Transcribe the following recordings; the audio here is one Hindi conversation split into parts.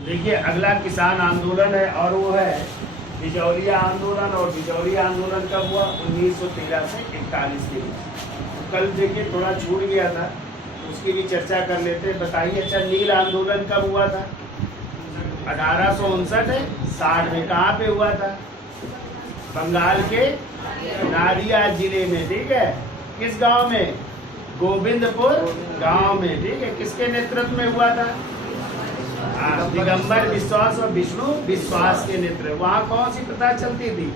देखिए अगला किसान आंदोलन है और वो है बिजौलिया आंदोलन। और बिजौलिया आंदोलन कब हुआ? 1913 से 41 के बीच। तो कल देखिए थोड़ा छूट गया था, उसकी भी चर्चा कर लेते हैं। बताइए अच्छा, नील आंदोलन कब हुआ था? 1859-60 में। कहाँ पे हुआ था? बंगाल के नादिया जिले में, ठीक है। किस गांव में? गोविंदपुर गांव में, ठीक है। किसके नेतृत्व में हुआ था? दिगंबर विश्वास और विष्णु विश्वास के नेतृत्व। वहाँ कौन सी प्रथा चलती थी?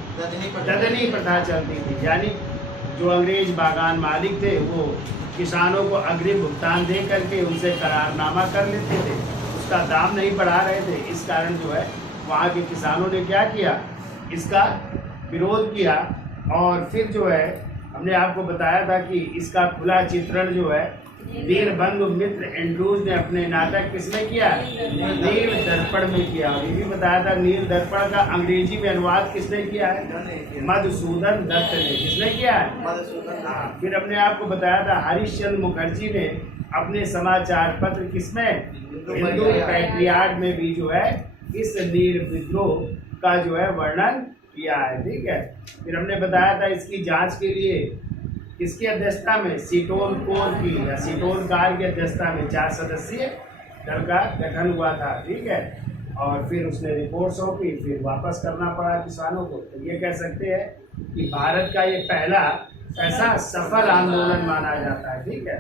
ददनी प्रथा चलती थी। यानी जो अंग्रेज बागान मालिक थे वो किसानों को अग्रिम भुगतान दे करके उनसे करारनामा कर लेते थे, उसका दाम नहीं बढ़ा रहे थे। इस कारण जो है वहाँ के किसानों ने क्या किया? इसका विरोध किया। और फिर जो है हमने आपको बताया था कि इसका खुला चित्रण जो है दीनबंधु मित्र एंड्रूज ने अपने नाटक किसमें किया? नील दर्पण में किया। और ये भी बताया था नील दर्पण का अंग्रेजी में अनुवाद किसने किया है? मधुसूदन दत्त ने। किसने किया है? हाँ। फिर हमने आपको बताया था हरिश्चंद्र मुखर्जी ने अपने समाचार पत्र किसमें? हिंदू पैट्रियार्ड में भी जो है इस नील विद्रोह का जो है वर्णन किया है, ठीक है। फिर हमने बताया था इसकी जांच के लिए किसकी अध्यक्षता में? सीटोन कोर की या सीटोन कार की अध्यक्षता में 4 सदस्यीय दल का गठन हुआ था, ठीक है। और फिर उसने रिपोर्ट सौंपी, फिर वापस करना पड़ा किसानों को। तो ये कह सकते हैं कि भारत का ये पहला ऐसा सफल आंदोलन माना जाता है, ठीक है।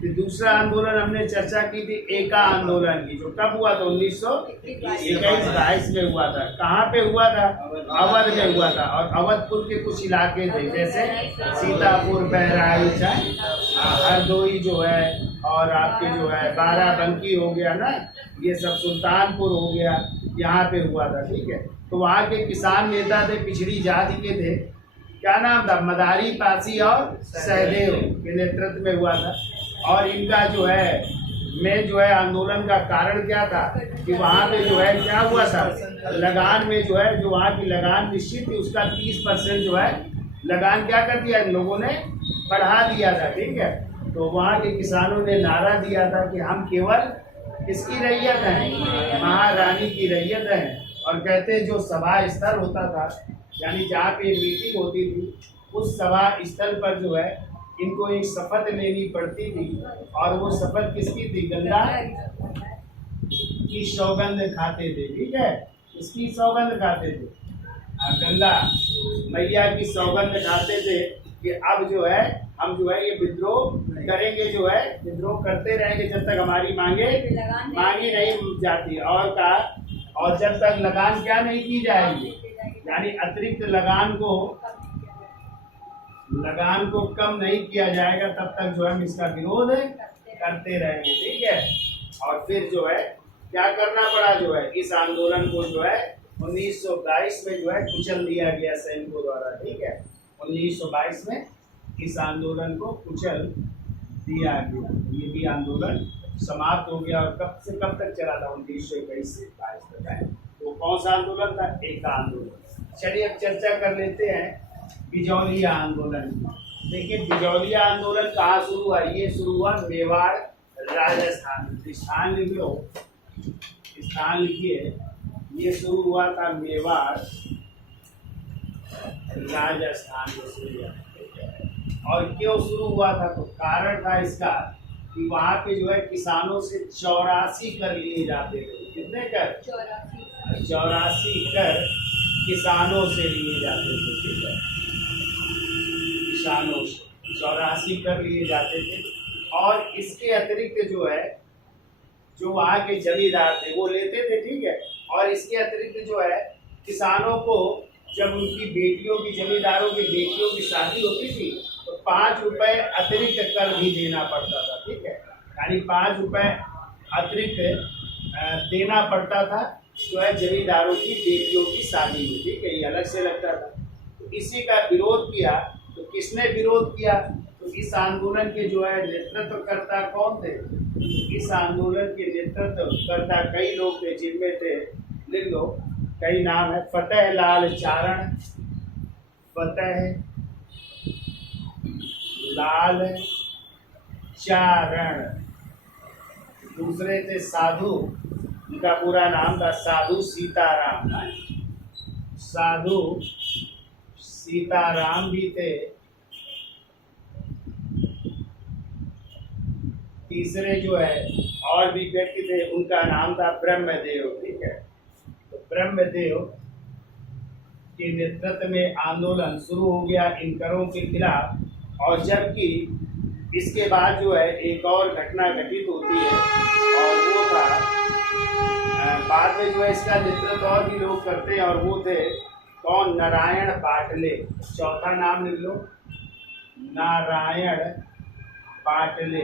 फिर दूसरा आंदोलन हमने चर्चा की थी एका आंदोलन की, जो कब हुआ था? 1921-22 में हुआ था। कहाँ पे हुआ था? अवध में हुआ था। और अवधपुर के कुछ इलाके थे जैसे सीतापुर, बहराइच, हरदोई जो है, और आपके जो है बाराबंकी हो गया ना, ये सब सुल्तानपुर हो गया, यहाँ पे हुआ था, ठीक है। तो वहाँ के किसान नेता थे, पिछड़ी जाति के थे। क्या नाम था? मदारी, पासी और सहदेव के नेतृत्व में हुआ था। और इनका जो है आंदोलन का कारण क्या था कि वहाँ पे जो है क्या हुआ था? लगान में जो है, जो वहाँ की लगान निश्चित थी उसका 30% जो है लगान क्या कर दिया इन लोगों ने? बढ़ा दिया था, ठीक है। तो वहाँ के किसानों ने नारा दिया था कि हम केवल किसकी रैयत हैं? महारानी की रैयत हैं। और कहते जो सभा स्थल होता था, यानी जहाँ पे मीटिंग होती थी, उस सभा स्थल पर जो है इनको एक शपथ लेनी पड़ती थी। और वो शपथ किसकी थी? गंगा की सौगंध खाते थे, ठीक है। इसकी सौगंध खाते थे, गंगा मैया की सौगंध खाते थे कि अब जो है हम जो है ये विद्रोह करेंगे, जो है विद्रोह करते रहेंगे जब तक हमारी मांगी नहीं जाती। और जब तक लगान क्या नहीं की जाएगी, यानी अतिरिक्त लगान को कम नहीं किया जाएगा, तब तक जो है हम इसका विरोध करते रहेंगे, ठीक है। और फिर जो है क्या करना पड़ा? जो है इस आंदोलन को जो है 1922 में जो है कुचल दिया गया सैनिकों द्वारा, ठीक है। 1922 में इस आंदोलन को कुचल दिया गया। ये भी आंदोलन समाप्त हो गया। और कब से कब तक चला था? 1921 से 22 तक है। तो कौन सा आंदोलन था? एका आंदोलन। चलिए अब चर्चा कर लेते हैं बिजौलिया आंदोलन। देखिए बिजौलिया आंदोलन कहाँ शुरू हुआ? ये शुरू हुआ मेवाड़, राजस्थान। स्थान लिख लो, स्थान लिखिए। ये शुरू हुआ था मेवाड़, राजस्थान में शुरू हुआ। और क्यों शुरू हुआ था? तो कारण था इसका कि वहाँ पे जो है किसानों से 84 कर लिए जाते थे। कितने कर? 84 कर किसानों से लिए जाते थे, ठीक है। किसानों से 84 कर लिए जाते थे। और इसके अतिरिक्त जो है जो वहाँ के जमींदार थे वो लेते थे, ठीक है। और इसके अतिरिक्त जो है किसानों को जब उनकी बेटियों की, जमींदारों की बेटियों की शादी होती थी तो 5 रुपए अतिरिक्त कर भी देना पड़ता था, ठीक है। यानी 5 रुपए अतिरिक्त देना पड़ता था जो है जमींदारों की बेटियों की शादी में, ठीक है। ये अलग से लगता था। तो इसी का विरोध किया। तो किसने विरोध किया? तो इस आंदोलन के जो है नेतृत्वकर्ता कौन थे? इस आंदोलन के नेतृत्वकर्ता कई लोग थे, जिनमें थे, लिख लो, कई नाम है। फतेह लाल चारण, फतेह लाल चारण। दूसरे थे साधु इनका पूरा नाम था साधु सीताराम। साधु सीताराम भी थे। तीसरे जो है और भी व्यक्ति थे, उनका नाम था ब्रह्मदेव। ठीक है, तो ब्रह्मदेव के नेतृत्व में आंदोलन शुरू हो गया इन करों के खिलाफ। और जबकि इसके बाद जो है एक और घटना घटित होती है, और वो था बाद में जो है इसका नेतृत्व और भी लोग करते हैं, और वो थे कौन? नारायण पाटले। चौथा नाम लिख लो, नारायण पाटले।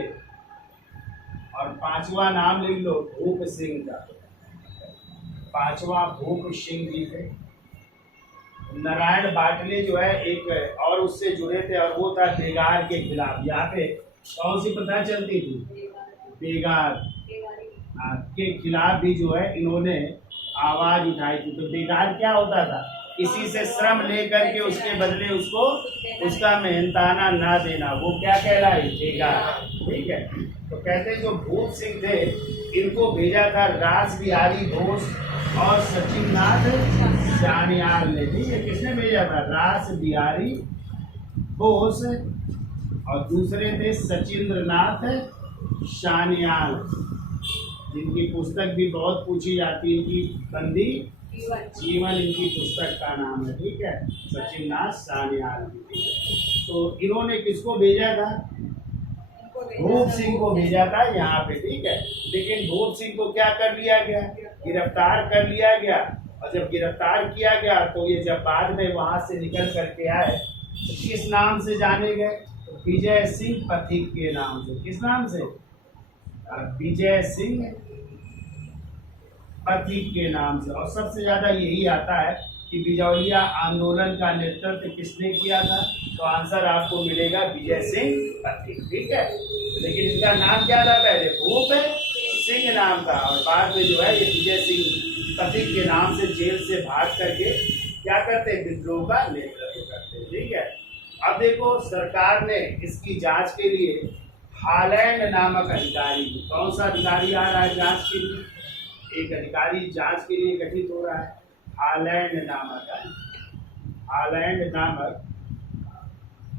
और पांचवा नाम लिख लो भूप सिंह का। पांचवा भूप सिंह जी थे। नारायण पाटले जो है एक और उससे जुड़े थे, और वो था बेगार के खिलाफ। यहाँ पे कौन सी प्रथा चलती थी? बेगार के खिलाफ भी जो है इन्होंने आवाज उठाई थी। तो बेगार क्या होता था? किसी से श्रम लेकर के उसके बदले उसको उसका मेहनताना ना देना, वो क्या कहलाई? बेगार। ठीक है, तो कहते हैं जो भूप सिंह थे इनको भेजा था रास बिहारी घोष और सचिननाथ सान्याल ने। ठीक है, किसने भेजा था? रास बिहारी घोष और दूसरे थे सचिंद्रनाथ सान्याल, जिनकी पुस्तक भी बहुत पूछी जाती है। इनकी बंदी जीवन इनकी पुस्तक का नाम है। ठीक है, सचिननाथ सान्याल। तो इन्होंने किसको भेजा था? भूप सिंह को भेजा था यहाँ पे। ठीक है, लेकिन भूप सिंह को क्या कर लिया गया? गिरफ्तार कर लिया गया। और जब गिरफ्तार किया गया तो ये जब बाद में वहां से निकल करके आए तो किस नाम से जाने गए? तो विजय सिंह पथिक के नाम से। किस नाम से? विजय सिंह पथिक के नाम से। और सबसे ज्यादा यही आता है कि बिजौलिया आंदोलन का नेतृत्व किसने किया था? तो आंसर आपको मिलेगा विजय सिंह पथिक। ठीक है, लेकिन इनका नाम क्या था? पहले भूप सिंह नाम था, और बाद में जो है ये विजय सिंह पथिक के नाम से जेल से भाग करके क्या करते? विद्रोह का नेतृत्व करते। ठीक है, अब देखो सरकार ने इसकी जांच के लिए हालैंड नामक अधिकारी, कौन सा अधिकारी आ रहा है जांच के लिए? एक अधिकारी जांच के लिए गठित हो रहा है, हालैंड नामक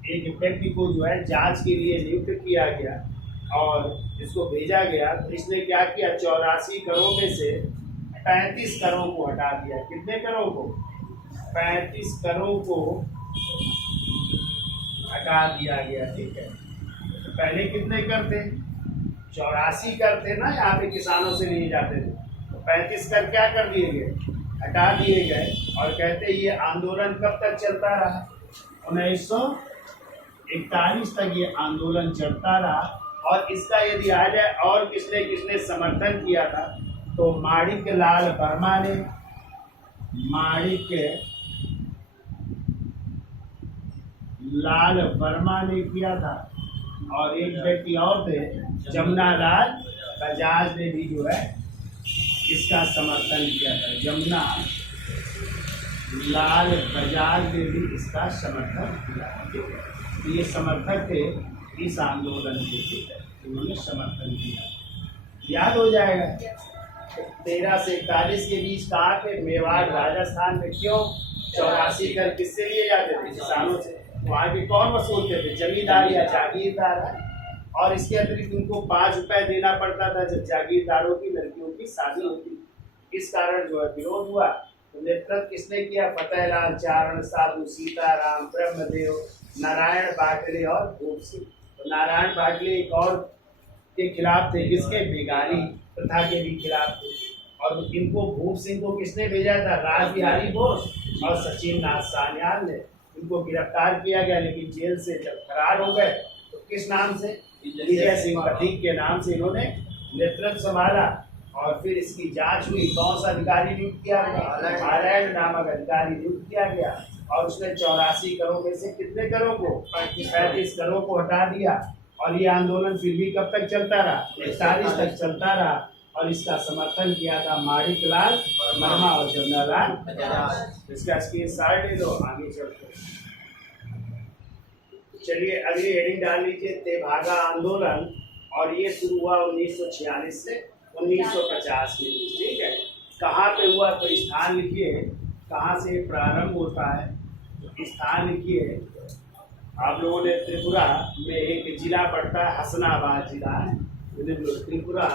एक व्यक्ति को जो है जांच के लिए नियुक्त किया गया और इसको भेजा गया। तो इसने क्या किया? 84 करोड़ में से 35 करोड़ को हटा दिया। कितने करोड़ को? 35 करोड़ को हटा दिया गया। ठीक है, तो पहले कितने करते? 84 करते ना, यहाँ पे किसानों से लिए जाते थे। तो 35 कर क्या कर दिए गए? हटा दिए गए। और कहते ये आंदोलन कब तक चलता रहा? 1941 तक ये आंदोलन चलता रहा। और इसका यदि आ जाए और किसने किसने समर्थन किया था, तो माणिक लाल वर्मा ने, माणिक लाल वर्मा ने किया था, और एक व्यक्ति और थे जमुना लाल बजाज ने भी जो है इसका समर्थन किया था। जमुना लाल बजाज ने भी इसका समर्थन किया। तो ये समर्थक थे इस आंदोलन के, उन्होंने समर्थन किया। याद हो जाएगा 13 से 41 के बीच कहाँ पे? मेवाड़ राजस्थान में। क्यों? 84 कर किससे लिए जाते थे? किसानों से। वहाँ के कौन वसूलते थे? जमींदार या जागीरदार। और इसके अतिरिक्त उनको 5 रुपए देना पड़ता था जब जागीरदारों की लड़कियों की शादी होती। इस कारण जो है विरोध हुआ। तो नेतृत्व किसने किया? फतेहलाल चारण, साधु सीताराम, ब्रह्मदेव, नारायण पाटले और भूप सिंह। तो नारायण पाटले एक और के खिलाफ थे, किसके? बेगारी प्रथा के भी खिलाफ थे। और इनको भूप सिंह को किसने भेजा था? रास बिहारी घोष और सचिननाथ सान्याल ने। इनको गिरफ्तार किया गया, लेकिन जेल से जब फरार हो गए तो किस नाम से? विजय सिंह पथिक के नाम से इन्होंने नेतृत्व संभाला। और फिर इसकी जांच हुई। कौन सा अधिकारी नियुक्त किया गया? हालैंड नामक अधिकारी नियुक्त किया गया। और उसने 84 करोड़ में से कितने करोड़ को? 35 करोड़ को हटा दिया। और ये आंदोलन फिर भी कब तक चलता रहा? 41 तक चलता रहा। और इसका समर्थन किया था माणिक लाल वर्मा और जमुना लाल बजाज। इसका स्क्रीनशॉट ले लो, आगे चलते। चलिए अगली हेडिंग डाल लीजिए, तेभागा आंदोलन। और ये शुरू हुआ 1946 से 1950 में, ठीक है। कहाँ पे हुआ तो स्थान लिखिए, कहाँ से प्रारंभ होता है तो स्थान लिखिए। आप लोगों ने त्रिपुरा में एक जिला पड़ता है, हसनाबाद जिला है, त्रिपुरा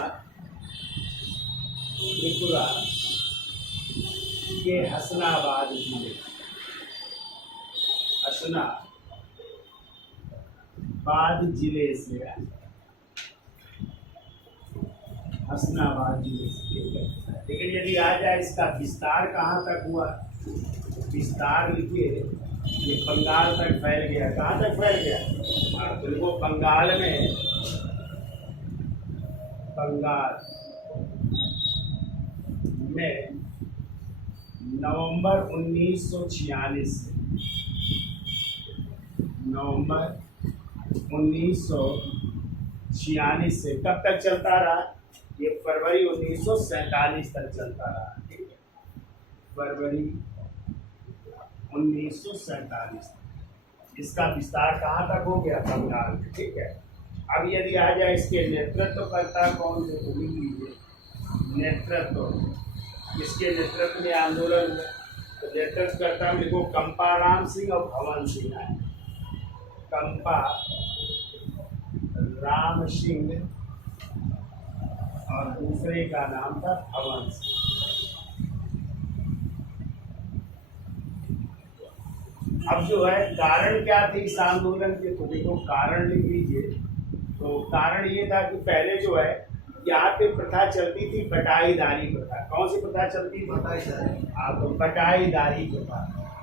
के हसनाबाद जिले, हसनाबाद जिले से, हसनाबाद जिले से, ठीक है। लेकिन यदि आ जाए इसका विस्तार कहाँ तक हुआ, विस्तार लिखिए, ये बंगाल तक फैल गया। कहाँ तक फैल गया? तो देखो बंगाल में, नवंबर 1946 से, नवंबर 1946 से कब तक चलता रहा? ये फरवरी 1947 तक चलता रहा, ठीक है। फरवरी 1947 इसका विस्तार कहाँ तक हो गया? बंगाल में, ठीक है। अब यदि आ जाए इसके नेतृत्वकर्ता कौन थे तो लिख लीजिए, नेतृत्व, किसके नेतृत्व में आंदोलन हुआ? तो नेतृत्वकर्ता में देखो कंपाराम सिंह और भवन सिंह है। कंपा राम सिंह और दूसरे का नाम था भवन सिंह। अब जो है कारण क्या थे इस आंदोलन के, तो देखो कारण लिख लीजिए। तो कारण ये था कि पहले जो है यहाँ पे प्रथा चलती थी बटाईदारी प्रथा। कौन सी प्रथा चलती थी? बटाईदारी। हाँ, तो बटाईदारी प्रथा,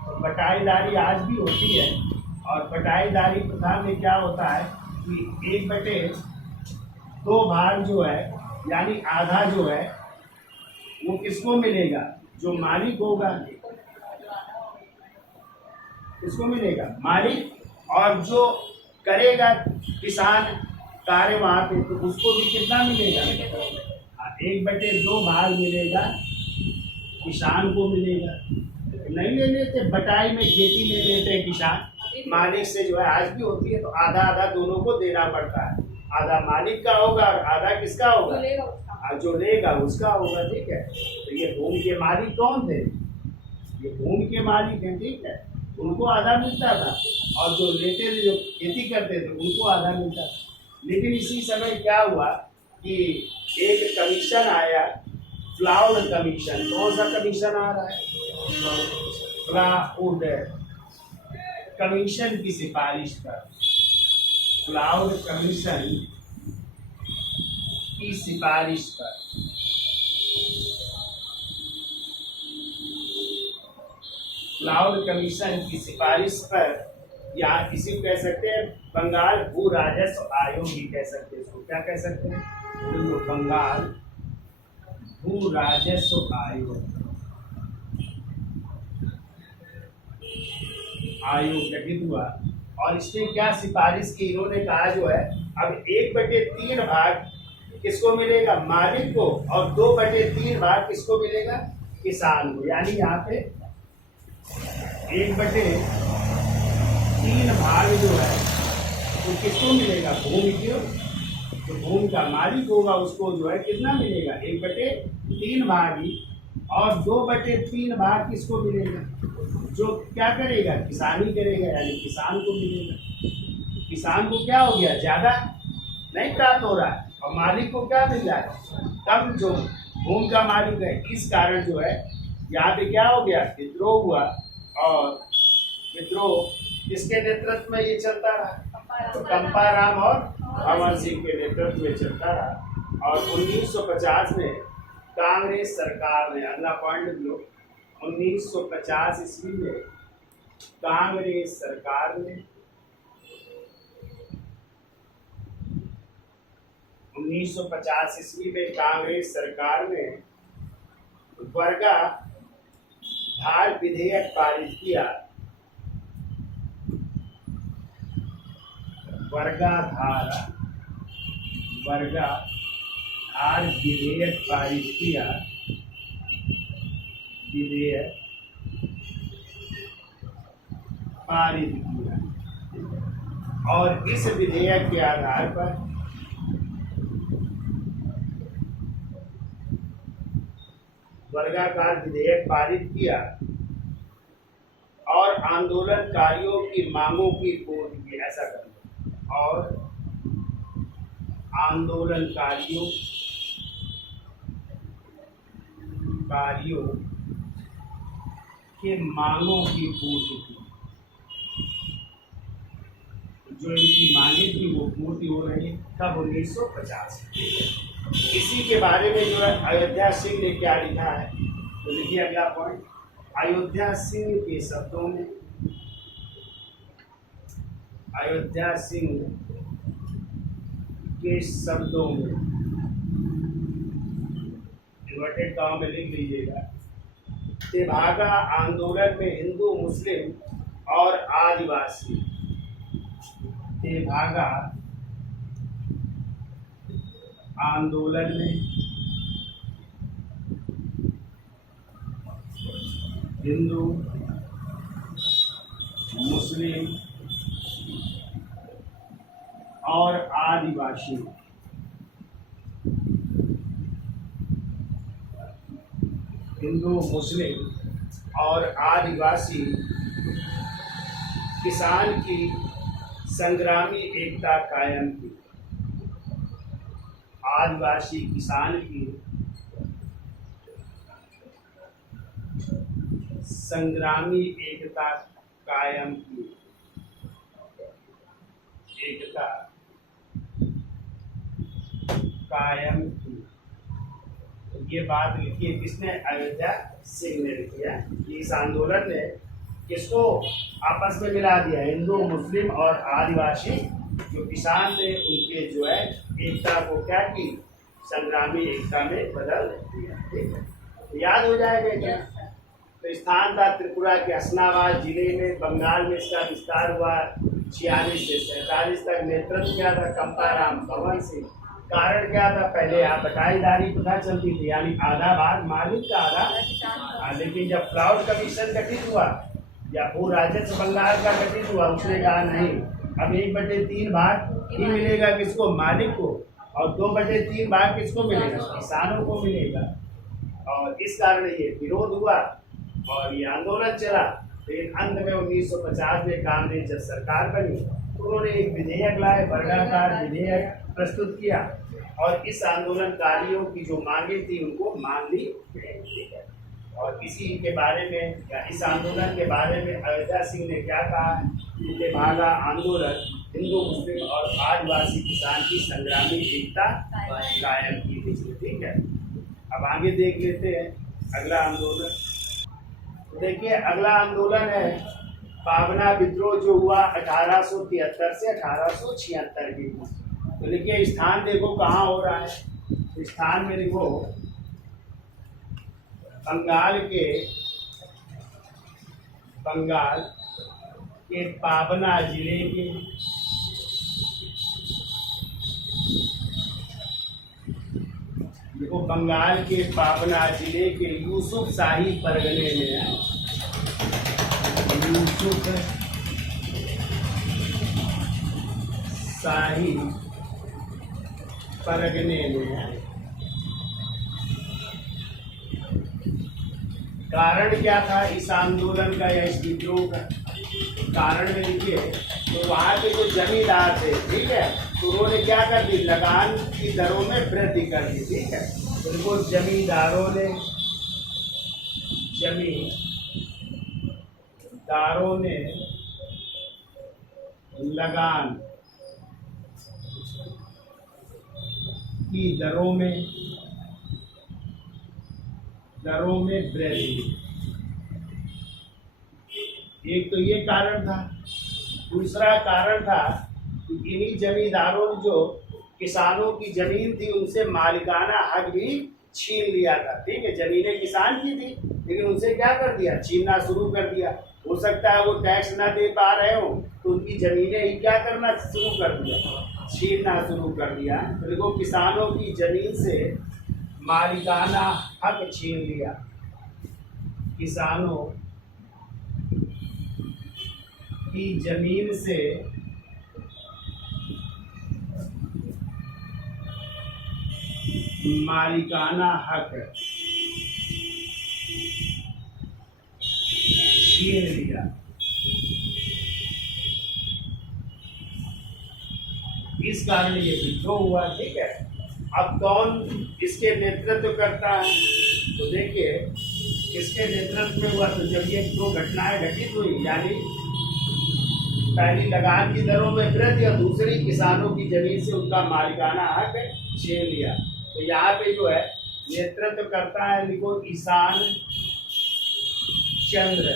तो बटाईदारी आज भी होती है। और बटाईदारी प्रथा में क्या होता है कि 1/2 भाग जो है, यानी आधा जो है वो किसको मिलेगा? जो मालिक होगा, किसको मिलेगा? मालिक। और जो करेगा किसान कार्य वहाँ पे, तो उसको भी कितना मिलेगा? 1/2 भाग मिलेगा, किसान को मिलेगा। नहीं ले लेते, बटाई में खेती ले लेते हैं किसान, मालिक से जो है आज भी होती है, तो आधा आधा दोनों को देना पड़ता है। आधा मालिक का होगा और आधा किसका होगा? जो लेगा उसका होगा, ठीक है। तो ये भूमि के मालिक कौन थे? ये भूमि के मालिक हैं, ठीक है। उनको आधा मिलता था, और जो लेते थे, जो खेती करते थे, उनको आधा मिलता था। लेकिन इसी समय क्या हुआ कि एक कमीशन आया, फ्लाउड कमीशन। कौन सा कमीशन आ रहा है? फ्लाउड कमीशन की सिफारिश पर, फ्लाउड कमीशन की सिफारिश पर, फ्लाउड कमीशन की सिफारिश पर, या किसी को कह सकते हैं बंगाल भू राजस्व आयोग भी कह सकते हैं। इसको क्या कह सकते हैं? तो बंगाल भू राजस्व आयोग गठित हुआ। और इसमें क्या सिफारिश की? इन्होंने कहा जो है अब 1/3 भाग किसको मिलेगा? मालिक को, और 2/3 भाग किसको मिलेगा? किसान को। यानी यहाँ पे 1/3 भाग जो है वो किसको मिलेगा? भूमि को। तो भूमि का मालिक होगा उसको जो है कितना मिलेगा? 1/3 भाग ही, और 2/3 भाग किसको मिलेगा? जो क्या करेगा? किसानी करेगा, यानी किसान को मिलेगा। किसान को क्या हो गया? ज्यादा नहीं प्राप्त हो रहा है, और मालिक को क्या मिल रहा है? तब जो भूमि का मालिक है, इस कारण जो है यहाँ पे क्या हो गया? विद्रोह हुआ। और विद्रोह किसके नेतृत्व में ये चलता रहा? तो कंपाराम और भवन सिंह के नेतृत्व में चलता रहा। और 1950 में कांग्रेस सरकार ने, अगला पॉइंट लो, 1950 ईस्वी में कांग्रेस सरकार ने, 1950 ईस्वी में कांग्रेस सरकार ने वर्गाधार विधेयक पारित किया। वर्गाधार विधेयक पारित किया। और इस विधेयक के आधार पर वर्गाकार विधेयक पारित किया और आंदोलनकारियों की मांगों की पूर्ति की। ऐसा करना। और आंदोलनकारियों के मांगों की पूर्ति की। जो इनकी मांगे थी वो पूर्ति हो रही कब? 1950। इसी के बारे में जो है अयोध्या सिंह ने क्या लिखा है, तो लिखिए अगला पॉइंट। अयोध्या सिंह के शब्दों में, अयोध्या सिंह के शब्दों में, इन्वर्टेड कॉमा में लिख लीजिएगा, तेभागा आंदोलन में हिंदू, मुस्लिम और आदिवासी, तेभागा आंदोलन में हिंदू, मुस्लिम और आदिवासी, हिंदू, मुस्लिम और आदिवासी किसान की संग्रामी एकता कायम की। आदिवासी किसान की संग्रामी एकता कायम की। एकता कायम की। तो ये बात लिखी है किसने? अयोध्या सिंह ने लिखी है कि इस आंदोलन ने किसको आपस में मिला दिया? हिंदू, मुस्लिम और आदिवासी जो किसान थे उनके जो है एकता को क्या की? संग्रामी एकता में बदल दिया। ठीक है, तो याद हो जाएगा क्या? तो स्थान था त्रिपुरा के हसनाबाद जिले में। बंगाल में इसका विस्तार हुआ 46 से 47 तक। नेतृत्व क्या था? कंपाराम भवन सिंह। कारण क्या था? पहले यहाँ बटाईदारी प्रथा चलती थी, यानी आधा भाग मालिक का, आधा। लेकिन जब क्लाउड कमीशन गठित हुआ या भू राजस्व बंगाल का गठित हुआ, उसने कहा नहीं, अब 1/3 भाग ही मिलेगा किसको? मालिक को। और 2/3 भाग किसको मिलेगा? किसानों को मिलेगा। और इस कारण ये विरोध हुआ और ये आंदोलन चला। फिर अंत में 1950 में कांग्रेस जब सरकार बनी तो उन्होंने एक विधेयक लाए, वर्गाकार विधेयक प्रस्तुत किया और इस आंदोलनकारियों की जो मांगे थी उनको मान ली। और इसी के बारे में या इस आंदोलन के बारे में अयोध्या सिंह ने क्या कहा? तेभागा आंदोलन हिंदू, मुस्लिम और आदिवासी किसान की संग्रामी एकता कायम की थी। ठीक है, अब आगे देख लेते हैं अगला आंदोलन। तो देखिए अगला आंदोलन है पावना विद्रोह, जो हुआ 1873 से 1876 के बीच। तो देखिए स्थान देखो कहाँ हो रहा है। तो स्थान में देखो बंगाल के पावना जिले के देखो बंगाल के पावना जिले के यूसुफ शाही परगने में है। यूसुफ शाही परगने में है। कारण क्या था इस आंदोलन का या इस विद्रोह का? कारण में देखिए, तो वहाँ के जो जमींदार थे, ठीक है, तो उन्होंने क्या कर दी? लगान की दरों में वृद्धि कर दी। ठीक है, तो देखो जमींदारों ने लगान की दरों में वृद्धि। एक तो ये कारण था। दूसरा कारण था कि इन्हीं जमींदारों ने जो किसानों की जमीन थी उनसे मालिकाना हक भी छीन लिया था। ठीक है, जमीनें किसान की थी लेकिन उनसे क्या कर दिया? छीनना शुरू कर दिया। हो सकता है वो टैक्स ना दे पा रहे हो तो उनकी जमीनें ही क्या करना शुरू कर दिया? छीनना शुरू कर दिया। तो देखो किसानों की जमीन से मालिकाना हक छीन लिया। किसानों की जमीन से मालिकाना हक छीन लिया। इस कारण ये विद्रोह हुआ। ठीक है, अब कौन इसके नेतृत्व करता है? तो देखिए किसके नेतृत्व में हुआ। तो जब ये दो घटनाएं घटित हुई, यानी पहली लगान की दरों में वृद्धि और दूसरी किसानों की जमीन से उनका मालिकाना हक छीन लिया, तो यहाँ पे जो है नेतृत्व करता है, लिखो ईशान चंद्र।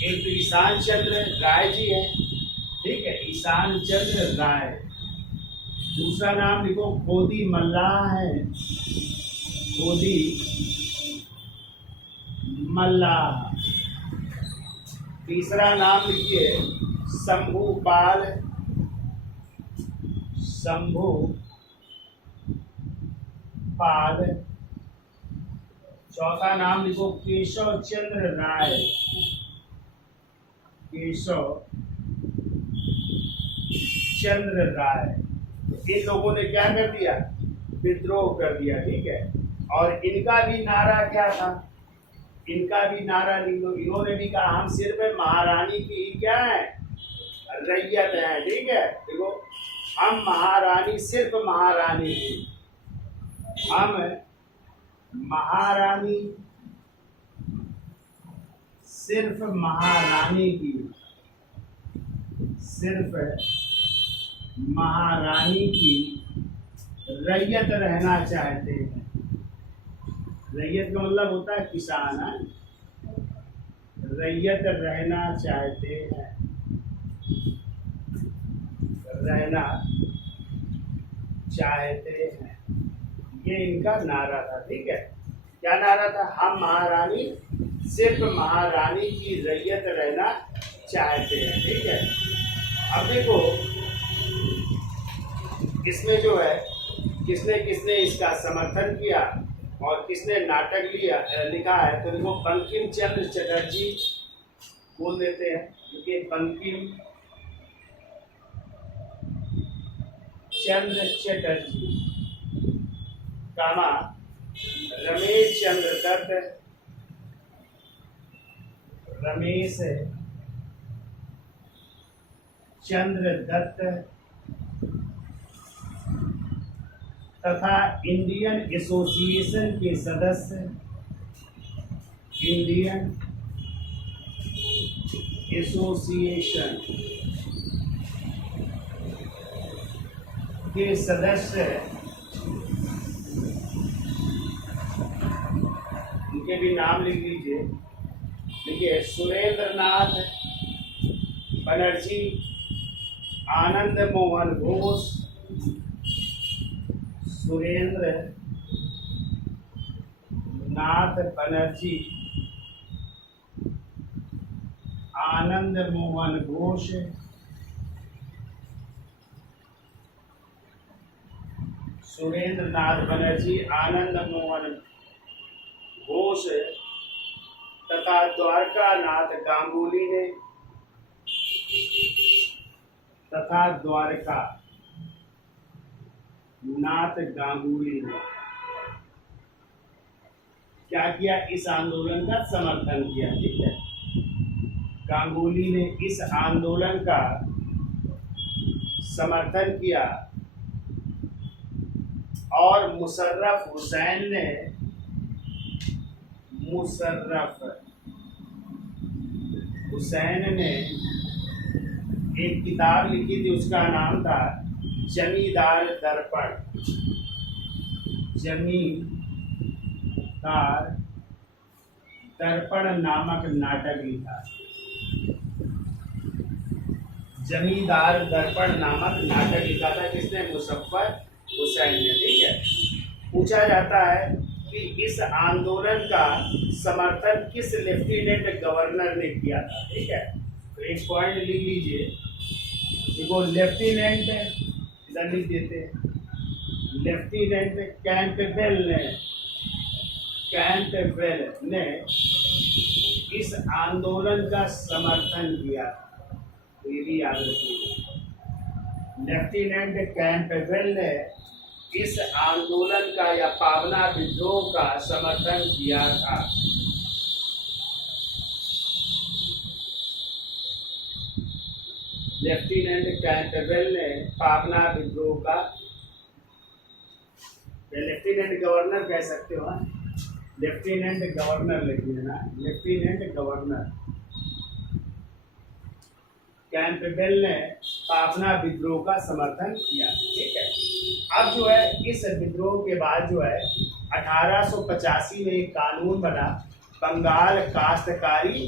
एक तो ईशान चंद्र राय जी है, ठीक है, ईशान चंद्र राय। दूसरा नाम लिखो खोदी मल्लाह है, खोदी मल्लाह। तीसरा नाम लिखिए शंभुपाल, शंभुपाल। चौथा नाम लिखो केशव चंद्र राय, केशव चंद्र राय। इन लोगों ने क्या कर दिया? विद्रोह कर दिया। ठीक है, और इनका भी नारा क्या था? इनका भी नारा इन्होंने भी कहा हम सिर्फ महारानी की क्या है? रैयत है। ठीक है, देखो हम महारानी, सिर्फ महारानी की, हम महारानी, सिर्फ महारानी की, सिर्फ महारानी की रैयत रहना चाहते हैं। रैयत का मतलब होता है किसान है, रैयत रहना चाहते हैं, रहना चाहते हैं, ये इनका नारा था। ठीक है, क्या नारा था? हम महारानी, सिर्फ महारानी की रैयत रहना चाहते हैं। ठीक है, अब देखो इसमें जो है किसने किसने इसका समर्थन किया और किसने नाटक लिखा है। तो देखो बंकिम चंद्र चटर्जी बोल देते हैं, क्योंकि बंकिम चंद्र चटर्जी, कामा रमेश चंद्र दत्त, रमेश चंद्र दत्त तथा इंडियन एसोसिएशन के सदस्य, इंडियन एसोसिएशन के सदस्य, उनके भी नाम लिख लीजिए। देखिए सुरेंद्र नाथ बनर्जी, आनंद मोहन घोष, सुरेंद्र नाथ बनर्जी, आनंद मोहन घोष, सुरेंद्र नाथ बनर्जी, आनंद मोहन घोष तथा द्वारका नाथ गांगुली ने, तथा द्वारका नाथ गांगुली ने क्या किया? इस आंदोलन का समर्थन किया। ठीक है, गांगुली ने इस आंदोलन का समर्थन किया और मुशर्रफ हुसैन ने, मुशर्रफ हुसैन ने एक किताब लिखी थी, उसका नाम था जमींदार दर्पण, जमींदार दर्पण नामक नाटक लिखा। जमींदार दर्पण नामक नाटक लिखा था, किसने? मुशर्रफ हुसैन ने। ठीक है, पूछा जाता है कि इस आंदोलन का समर्थन किस लेफ्टिनेंट गवर्नर ने किया था। ठीक है, तो एक पॉइंट लिख लीजिए, देखो लेफ्टिनेंट इधर लिख देते हैं, लेफ्टिनेंट कैंपबेल ने इस आंदोलन का समर्थन किया। तो ये भी याद रखिएगा, लेफ्टिनेंट कैंपबेल ने इस आंदोलन का या पावना विद्रोह का समर्थन किया था। लेफ्टिनेंट कैंटबेल ने पाबना विद्रोह का, लेफ्टिनेंट गवर्नर कह सकते हो, लेफ्टिनेंट गवर्नर लिख लेना, लेफ्टिनेंट गवर्नर कैंपबेल ने पाबना विद्रोह का समर्थन किया। ठीक है, अब जो है इस विद्रोह के बाद जो है 1885 में एक कानून बना, बंगाल काश्तकारी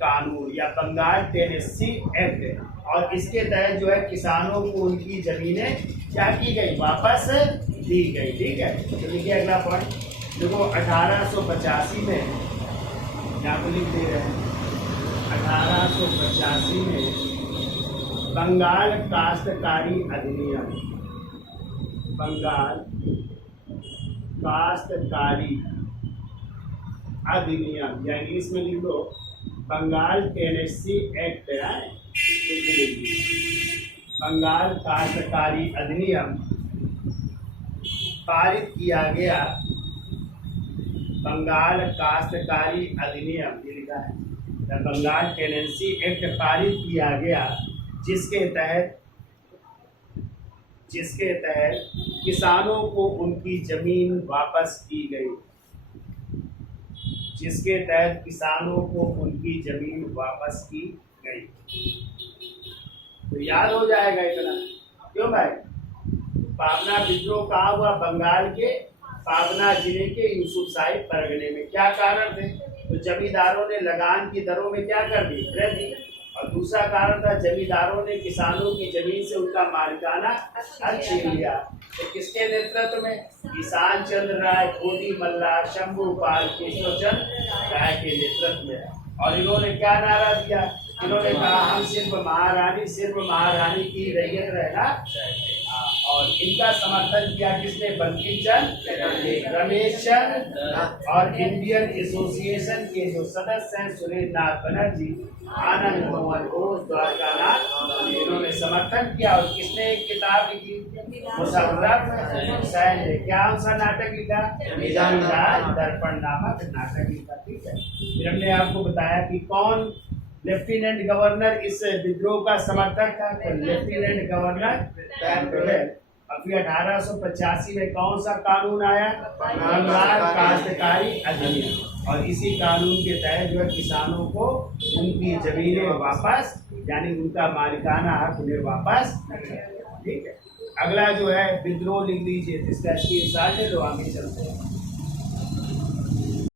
कानून या बंगाल टेनेसी एक्ट, और इसके तहत जो है किसानों को उनकी जमीनें क्या की गई, वापस दी गई। ठीक है, तो लिखिए अगला पॉइंट, देखो 1885 में, यहाँ पे लिख दे रहे हैं 1885 में बंगाल काश्तकारी अधिनियम, बंगाल काश्तकारी अधिनियम या इंग्लिश में लिख लो बंगाल टेनेसी एक्ट है, बंगाल काश्तकारी अधिनियम पारित किया गया। बंगाल काश्तकारी अधिनियम ये लिखा है, बंगाल टेनेसी एक्ट पारित किया गया, जिसके तहत किसानों को उनकी जमीन वापस की गई, जिसके तहत किसानों को उनकी जमीन वापस की गई। तो याद हो जाएगा इतना, क्यों भाई? पाबना विद्रोह कहाँ हुआ? बंगाल के पाबना जिले के यूसुफशाही परगने में। क्या कारण थे? तो जमींदारों ने लगान की दरों में क्या कर दी, वृद्धि, और दूसरा कारण था जमींदारों ने किसानों की जमीन से उनका मालिकाना हक छीन लिया। तो किसके नेतृत्व में? किसान चंद्र राय, गोदी मल्लार, शंभू पाल, केशव चंद्र राय के नेतृत्व में। और इन्होंने क्या नारा दिया? इन्होंने कहा हम सिर्फ महारानी की रैयत रहना चाहिए। और इनका समर्थन किया किसने? बंकिम चंद्र, रमेश चंद्र और इंडियन एसोसिएशन के जो सदस्य हैं सुरेंद्रनाथ बनर्जी, आनंद मोहन घोष, द्वारकानाथ, इन्होंने समर्थन किया। और किसने एक किताब लिखी? मुशर्रफ हुसैन ने। क्या उनका नाटक लिखा? जमींदार दर्पण नामक नाटक लिखा। ठीक है, फिर हमने आपको बताया कि कौन लेफ्टिनेंट गवर्नर इस विद्रोह का समर्थक था, तो लेफ्टिनेंट गवर्नर कैंपबेल। और फिर 1885 में कौन सा कानून आया? बंगाल काश्तकारी अधिनियम, और इसी कानून के तहत जो है किसानों को उनकी जमीनें वापस, यानी उनका मालिकाना हक उन्हें वापस। ठीक है, अगला जो है विद्रोह लिख लीजिए, जिसका स्क्रीनशॉट ले लो, आगे चलते हैं।